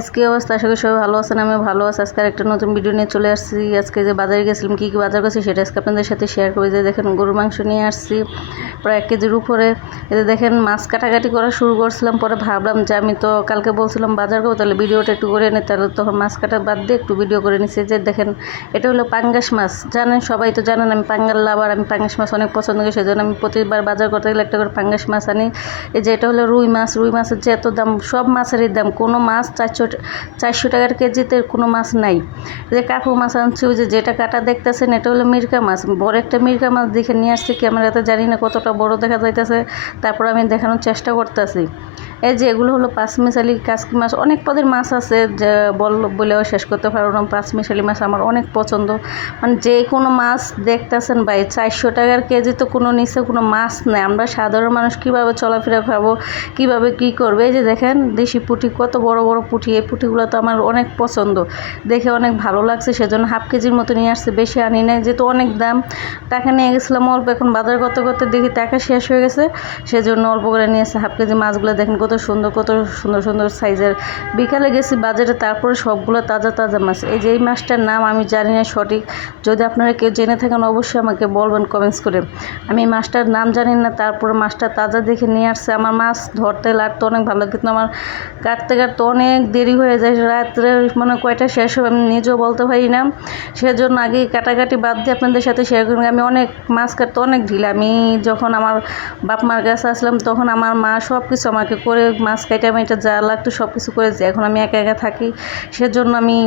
আজকে অবস্থা আশা করি সবাই ভালো আছেন, আমিও ভালো আছি। আজকে একটা নতুন ভিডিও নিয়ে চলে আসছি। আজকে যে বাজারে গেছিলাম, কী কী বাজার করছি সেটা আজকে আপনাদের সাথে শেয়ার করি। যে দেখেন গরুর মাংস নিয়ে আসছি প্রায় 1 কেজির উপরে। এতে দেখেন মাছ কাটাকাটি করা শুরু করছিলাম, পরে ভাবলাম যে আমি তো কালকে বলছিলাম বাজার করবো, তাহলে ভিডিওটা একটু করে নিই। তাহলে তখন মাছ কাটা বাদ দিয়ে একটু ভিডিও করে নিচ্ছি। যে দেখেন এটা হলো পাঙ্গাস মাছ, জানেন সবাই তো জানেন আমি পাঙ্গাল লাভার, আমি পাঙ্গাস মাছ অনেক পছন্দ করি, সেজন্য আমি প্রতিবার বাজার করতে গেলে একটা করে পাঙ্গাস মাছ আনি। এই যে এটা হলো রুই মাছ, রুই মাছের যে এত দাম, সব মাছেরই দাম, কোনো মাছ 400 টাকার কেজিতে কোনো মাছ নাই। যে কাকু মাছ আনছি, ওই যেটা কাটা দেখতেছেন এটা হলো মিরকা মাছ, বড় একটা মিরকা মাছ দেখে নিয়ে আসছি। ক্যামেরাতে জানি না কতটা বড় দেখা যাইতেছে, তারপর আমি দেখানোর চেষ্টা করতেছি। এই যে এগুলো হলো পাঁচমিশালি কাসকি মাছ, অনেক পদের মাছ আছে যে বলেও শেষ করতে পারবো না। পাঁচমিশালি মাছ আমার অনেক পছন্দ, মানে যে কোনো মাছ দেখতেছেন ভাই 400 টাকার কেজি তো কোনো নিচে কোনো মাছ নেই। আমরা সাধারণ মানুষ কীভাবে চলাফেরা খাবো, কীভাবে কী করবে। এই যে দেখেন দেশি পুঁটি, কত বড় বড় পুঁটি, এই পুঁটিগুলো তো আমার অনেক পছন্দ, দেখে অনেক ভালো লাগছে, সেজন্য হাফ কেজির মতো নিয়ে আসছে, বেশি আনি নাই যেহেতু অনেক দাম। টাকা নিয়ে গেছিলাম অল্প, এখন বাজার করতে করতে দেখি টাকা শেষ হয়ে গেছে, সেজন্য অল্প করে নিয়ে আসছে হাফ কেজি। মাছগুলো দেখেন কত সুন্দর, কত সুন্দর সুন্দর সাইজের। বিকালে গেছি বাজারে, তারপরে সবগুলো তাজা তাজা মাছ। এই যে এই মাছটার নাম আমি জানি না সঠিক, যদি আপনারা কেউ জেনে থাকেন অবশ্যই আমাকে বলবেন কমেন্টস করে। আমি মাছটার নাম জানি না, তারপরে মাছটা তাজা দেখে নিয়ে আসছে। আমার মাছ ধরতে লাগতো অনেক ভালো, কিন্তু আমার কাটতে কাটতে অনেক দেরি হয়ে যায়, রাত্রে মানে কয়টা শেষ হবে আমি নিজেও বলতে পারি না। সেজন্য আগে কাটাকাটি বাদ দিয়ে আপনাদের সাথে শেয়ার করি। আমি অনেক মাছ কাটতে অনেক ঢিলা। আমি যখন আমার বাপ মার কাছে আসলাম তখন আমার মা সব কিছু আমাকে করে মাছ কাটা মেটা যা লাগতো সব কিছু করেছে। এখন আমি একা একা থাকি, সেজন্য আমি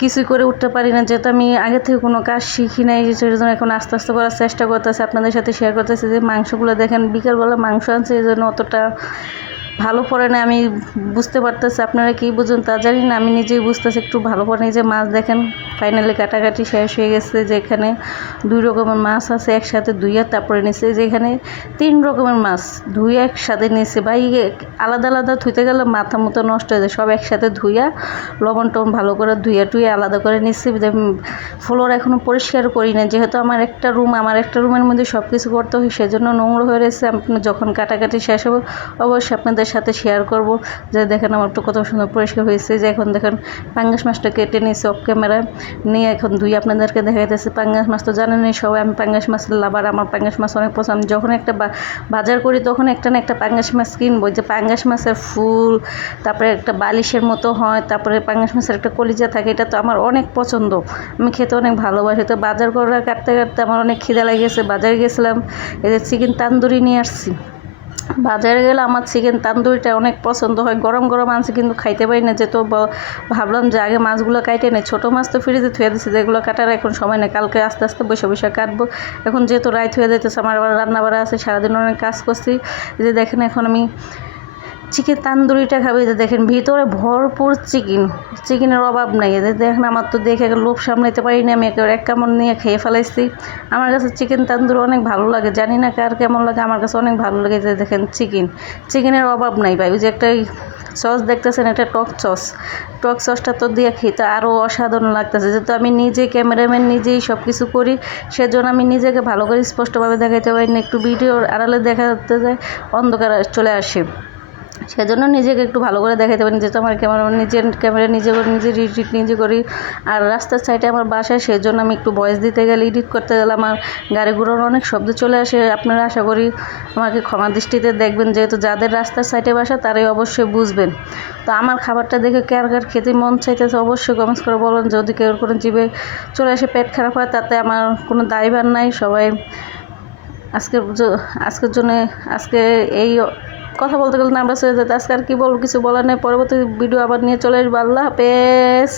কিছুই করে উঠতে পারি না, যেহেতু আমি আগে থেকে কোনো কাজ শিখি নাই, সেজন্য এখন আস্তে আস্তে করার চেষ্টা করতেছি, আপনাদের সাথে শেয়ার করতেছি। যে মাংসগুলো দেখেন বিকালবেলা মাংস আনছে, এই জন্য অতটা ভালো পড়ে না, আমি বুঝতে পারতেছি। আপনারা কী বুঝুন তা জানি না, আমি নিজেই বুঝতেছি একটু ভালো পড়ে। যে মাছ দেখেন ফাইনালি কাটাকাটি শেষ হয়ে গেছে। যেখানে 2 রকমের মাছ আছে একসাথে ধুইয়া তারপরে নিচ্ছে, যেখানে 3 রকমের মাছ ধুইয়া একসাথে নিচ্ছে। ভাই আলাদা আলাদা ধুইতে গেলে মাথা মতো নষ্ট হয়ে যায়, সব একসাথে ধুইয়া লবণ টবণ ভালো করে ধুইয়া টুইয়া আলাদা করে নিচ্ছি। ফ্লোর এখনও পরিষ্কার করি না, যেহেতু আমার একটা রুমের মধ্যে সব কিছু করতে হয়, সেজন্য নোংরা হয়ে রয়েছে। আপনি যখন কাটাকাটি শেষ হবে অবশ্যই আপনাদের সাথে শেয়ার করব। যে দেখেন আমার তো কত সুন্দর পরিষ্কার হয়েছে। যে এখন দেখেন পাঙ্গাস মাছটা কেটে নিয়েছি অফ ক্যামেরায়, নিয়ে এখন ধুই আপনাদেরকে দেখাইতেছি। পাঙ্গাস মাছ তো জানেনই সবাই, আমি পাঙ্গাস মাছের লাভার, আমার পাঙ্গাস মাছ অনেক পছন্দ। যখন একটা বাজার করি তখন একটা না একটা পাঙ্গাস মাছ কিনবো। যে পাঙ্গাস মাছের ফুল, তারপরে একটা বালিশের মতো হয়, তারপরে পাঙ্গাস মাছের একটা কলিজা থাকে, এটা তো আমার অনেক পছন্দ, আমি খেতে অনেক ভালোবাসি। তো বাজার করা কাটতে কাটতে আমার অনেক খিদা লেগেছে, বাজারে গেছিলাম, এই যে চিকেন তান্দুরি নিয়ে আসছি। বাজারে গেলে আমার চিকেন তান্দুরিটা অনেক পছন্দ হয়, গরম গরম আনছি কিন্তু খাইতে পারি না। যেহেতু ভাবলাম যে আগে মাছগুলো কাটে নেই, ছোটো মাছ তো ফ্রিজে থুয়ে দিচ্ছি, যেগুলো কাটার এখন সময় নেই, কালকে আস্তে আস্তে বসে বসে কাটবো। এখন যেহেতু রাত হয়ে যাইতেছে, আমার আবার রান্না বাড়া আছে, সারাদিন অনেক কাজ করছি। যে দেখেন এখন আমি চিকেন তান্দুরিটা খাবি। যে দেখেন ভিতরে ভরপুর চিকেনের অভাব নাই। এদের দেখেন আমার তো দেখে লোভ সামলাইতে পারি না, আমি এক কামড় নিয়ে খেয়ে ফেলাইছি। আমার কাছে চিকেন তান্দুরি অনেক ভালো লাগে, জানি না কার কেমন লাগে, আমার কাছে অনেক ভালো লাগে। যে দেখেন চিকেনের অভাব নাই ভাই। ওই যে একটা সস দেখতেছেন, এটা টক সসটা তো দিয়ে খেতে আরও অসাধারণ লাগতেছে। যেহেতু আমি নিজে ক্যামেরাম্যান, নিজেই সব কিছু করি, সেজন্য আমি নিজেকে ভালো করে স্পষ্টভাবে দেখাইতে পারি না। একটু ভিডিওর আড়ালে দেখাতে যায় অন্ধকার চলে আসে, সেজন্য নিজেকে একটু ভালো করে দেখাতে পারি। যেহেতু আমার ক্যামেরা নিজে করি, নিজের এডিট নিজে করি, আর রাস্তার সাইডে আমার বাসায়, সেজন্য আমি একটু ভয়েস দিতে গেলে, এডিট করতে গেলে আমার গাড়ি ঘোড়ার অনেক শব্দ চলে আসে। আপনারা আশা করি আমাকে ক্ষমা দৃষ্টিতে দেখবেন, যেহেতু যাদের রাস্তার সাইডে বাসা তারাই অবশ্যই বুঝবেন। তো আমার খাবারটা দেখে কার খেতে মন চাইতেছে অবশ্যই কমেন্টস করে বলেন। যদি কেউ কোনো জিভে চলে আসে পেট খারাপ হয়, তাতে আমার কোনো দায়ভার নাই। সবাই আজকের জন্য আজকে এই কথা বলতে গেলে না আমরা চলে যেতে, আজকে আর কি বলবো, কিছু বলার নেই। পরবর্তী ভিডিও আবার নিয়ে চলে আসবো। আল্লাহ হাফেজ।